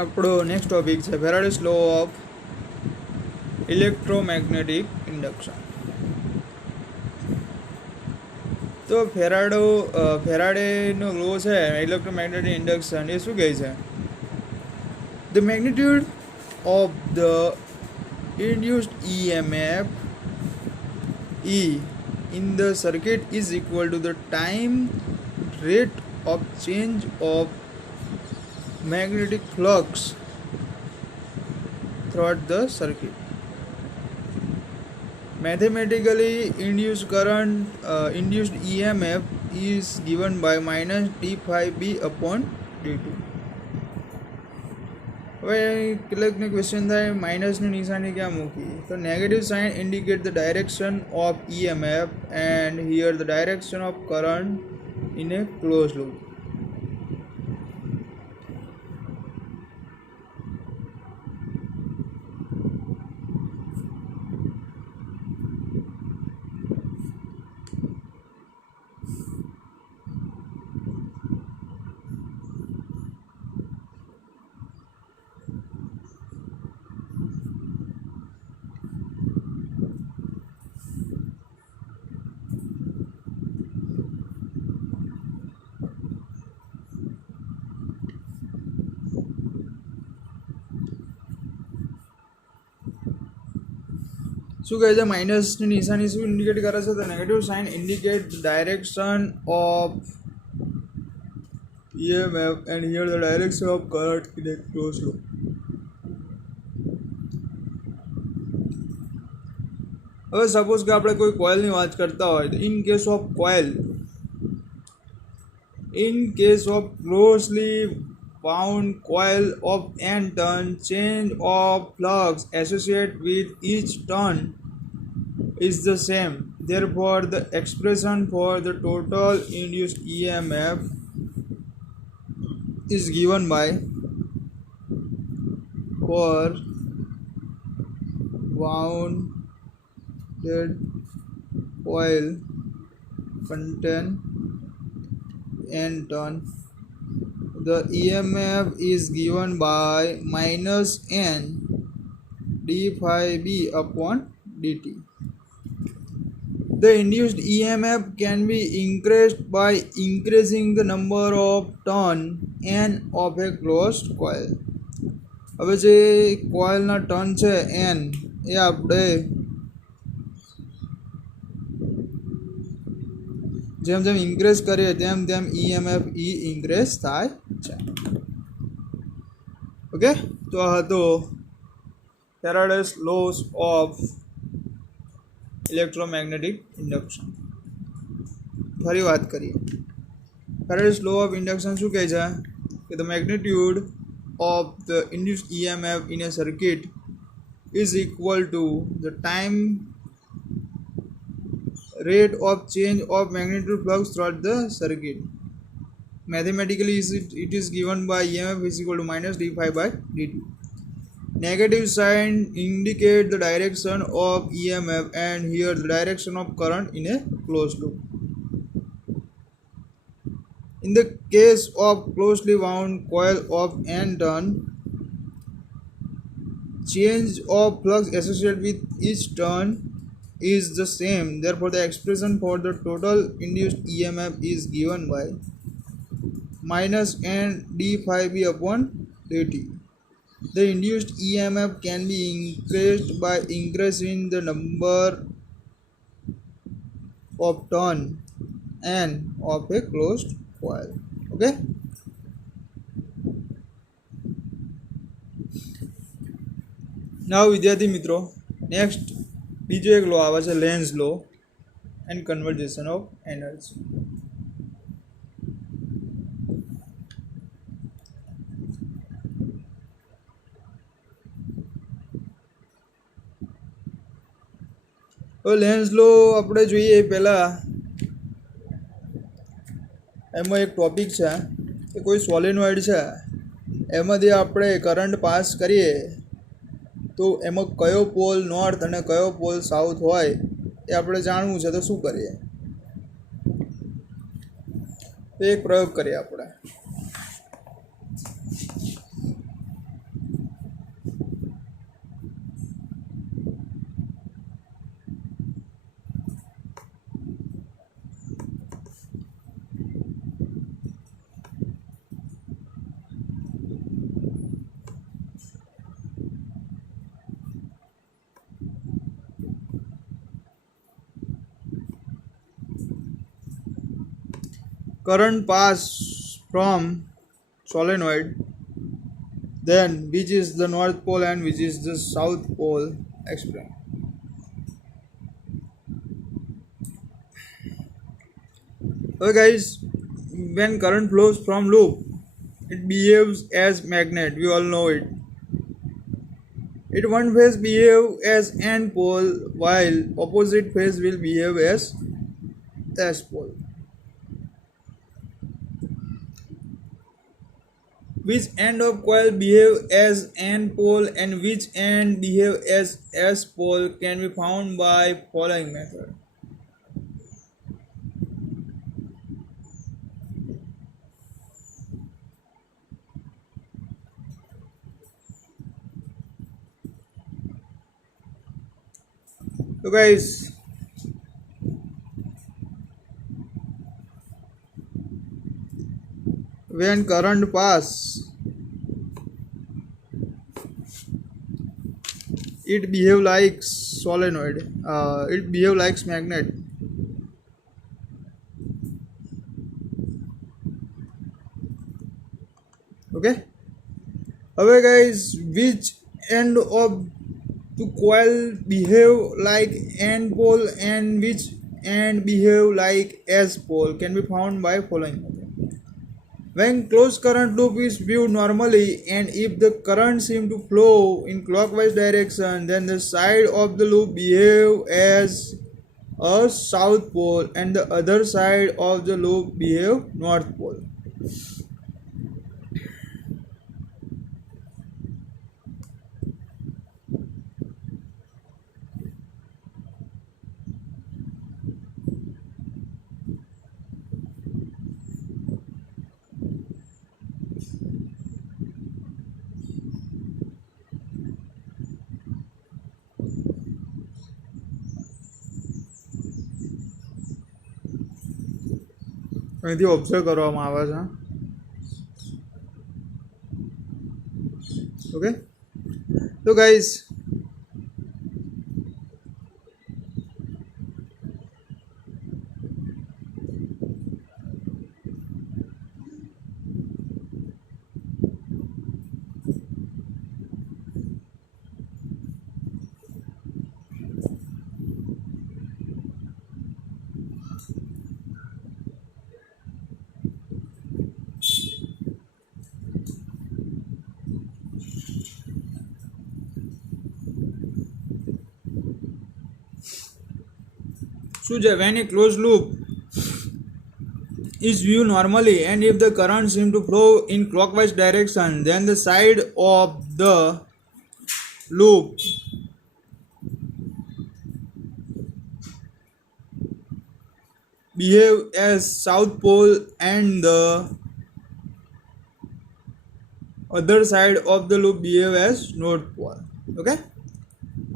આપણો next topic છે ફેરાડેસ લો ઓફ ઇલેક્ટ્રોમેગ્નેટિક ઇન્ડક્શન. તો ફેરાડેનો લો છે ઇલેક્ટ્રોમેગ્નેટિક ઇન્ડક્શન એ શું કહે છે? The magnitude of the induced EMF E in the circuit is equal to the time rate of change of magnetic flux throughout the circuit. Mathematically, induced induced EMF is given by minus d phi b upon dt. હવે કેટલાકને ક્વેશ્ચન થાય માઇનસની નિશાની ક્યાં મૂકી? તો negative sign indicate the direction of EMF and here the direction of current in a close loop. શું કહે છે? માઇનસની નિશાની શું ઇન્ડિકેટ કરે છે? તો negative sign indicate direction of EMF and here the direction of current in a close loop. હવે સપોઝ કે આપણે કોઈ કોઇલની વાત કરતા હોય તો in case of closely wound coil of n turn, change of flux associated with each turn is the same. Therefore, the expression for the total induced EMF is given by for wounded coil contain n turn. The EMF is given by minus n d phi b upon dt. The induced EMF can be increased by increasing the number of turn n of a closed coil. હવે જે કોઇલના ટર્ન છે n એ આપણે જેમ જેમ ઇન્ક્રીઝ કરીએ તેમ તેમ EMF E ઇન્ક્રીઝ થાય છે. ઓકે, તો આ હતો ફેરાડેસ લોસ ઓફ ઇલેક્ટ્રોમેગ્નેટિક ઇન્ડક્શન. ફરી વાત કરીએ. ફેરાડેસ લો ઓફ ઇન્ડક્શન શું કહે છે? કે the magnitude of the induced EMF in A circuit is equal to the time rate of change of magnetic flux throughout the circuit. Mathematically, it is given by EMF is equal to minus d phi by dt. Negative sign indicate the direction of EMF and here the direction of current in a closed loop. In the case of closely wound coil of n turn, change of flux associated with each turn is the same. Therefore, the expression for the total induced EMF is given by minus n d phi b upon dt. The induced EMF can be increased by increasing the number of turn n of a closed coil. Okay. Now, વિદ્યાર્થી મિત્રો, next બીજો એક law આવે છે Lenz law and conservation of energy. તો Lenz law આપણે જોઈએ પહેલાં એમાં એક ટોપિક છે કે કોઈ સોલેનોઇડ છે એમાંથી આપણે કરંટ પાસ કરીએ તો એમાં કયો પોલ નોર્થ અને કયો પોલ સાઉથ હોય એ આપણે જાણવું છે. તો શું કરીએ? એક પ્રયોગ કરીએ આપણે. current pass from solenoid, then which is the north pole and which is the south pole, explain. Okay guys, when current flows from loop, it behaves as magnet, we all know it. It one phase behave as N pole while opposite phase will behave as S pole. Which end of coil behave as N pole and which end behave as S pole can be found by following method. So guys, when current pass, it behave like solenoid, it behave like magnet. Okay, હવે guys, which end of the coil behave like N pole and which end behave like S pole can be found by following method. When closed current loop is viewed normally and if the current seem to flow in clockwise direction, then the side of the loop behave as a south pole and the other side of the loop behave north pole. અહીંથી ઓબ્ઝર્વ કરવામાં આવે છે. ઓકે, તો ગાઈઝ શું છે, when a closed loop is viewed normally and if the current seem to flow in clockwise direction, then the side of the loop behave as south pole and the other side of the loop behave as north pole. Okay,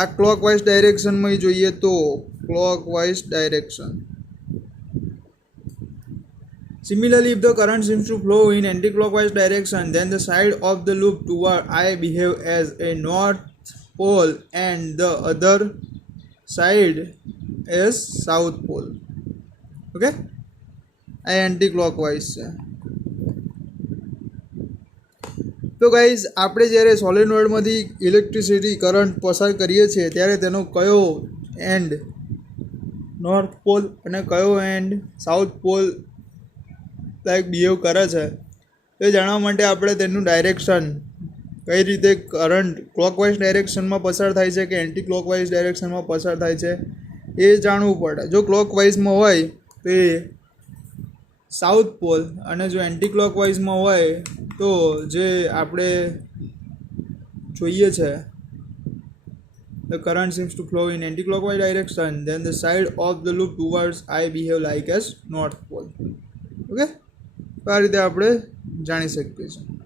આ ક્લોકવાઇઝ ડાયરેક્શનમાં જોઈએ તો clockwise direction. Similarly, if the current seems to flow in anti-clockwise direction, then the side of the loop toward I behave as a north pole and the other side as south pole. Okay, I anti-clockwise છે. તો ગાઈઝ, આપણે જ્યારે સોલેનોઇડમાંથી electricity current પસાર કરીએ છીએ ત્યારે તેનો કયો એન્ડ નોર્થ પોલ અને કયો end south pole like behave કરે છે તે જાણવા માટે આપણે તેનું ડાયરેક્શન, કઈ રીતે કરંટ ક્લોકવાઇઝ ડાયરેક્શનમાં પસાર થાય છે કે એન્ટી ક્લોકવાઇઝ ડાયરેક્શનમાં પસાર થાય છે એ જાણવું પડે. જો ક્લોકવાઇઝમાં હોય તો એ સાઉથ પોલ અને જો એન્ટી ક્લોકવાઇઝમાં હોય તો જે આપણે જોઈએ છે the current seems to flow in anti-clockwise direction, then the side of the loop towards I behave like as north pole. Okay, તો આ રીતે આપણે જાણી શકીએ છીએ.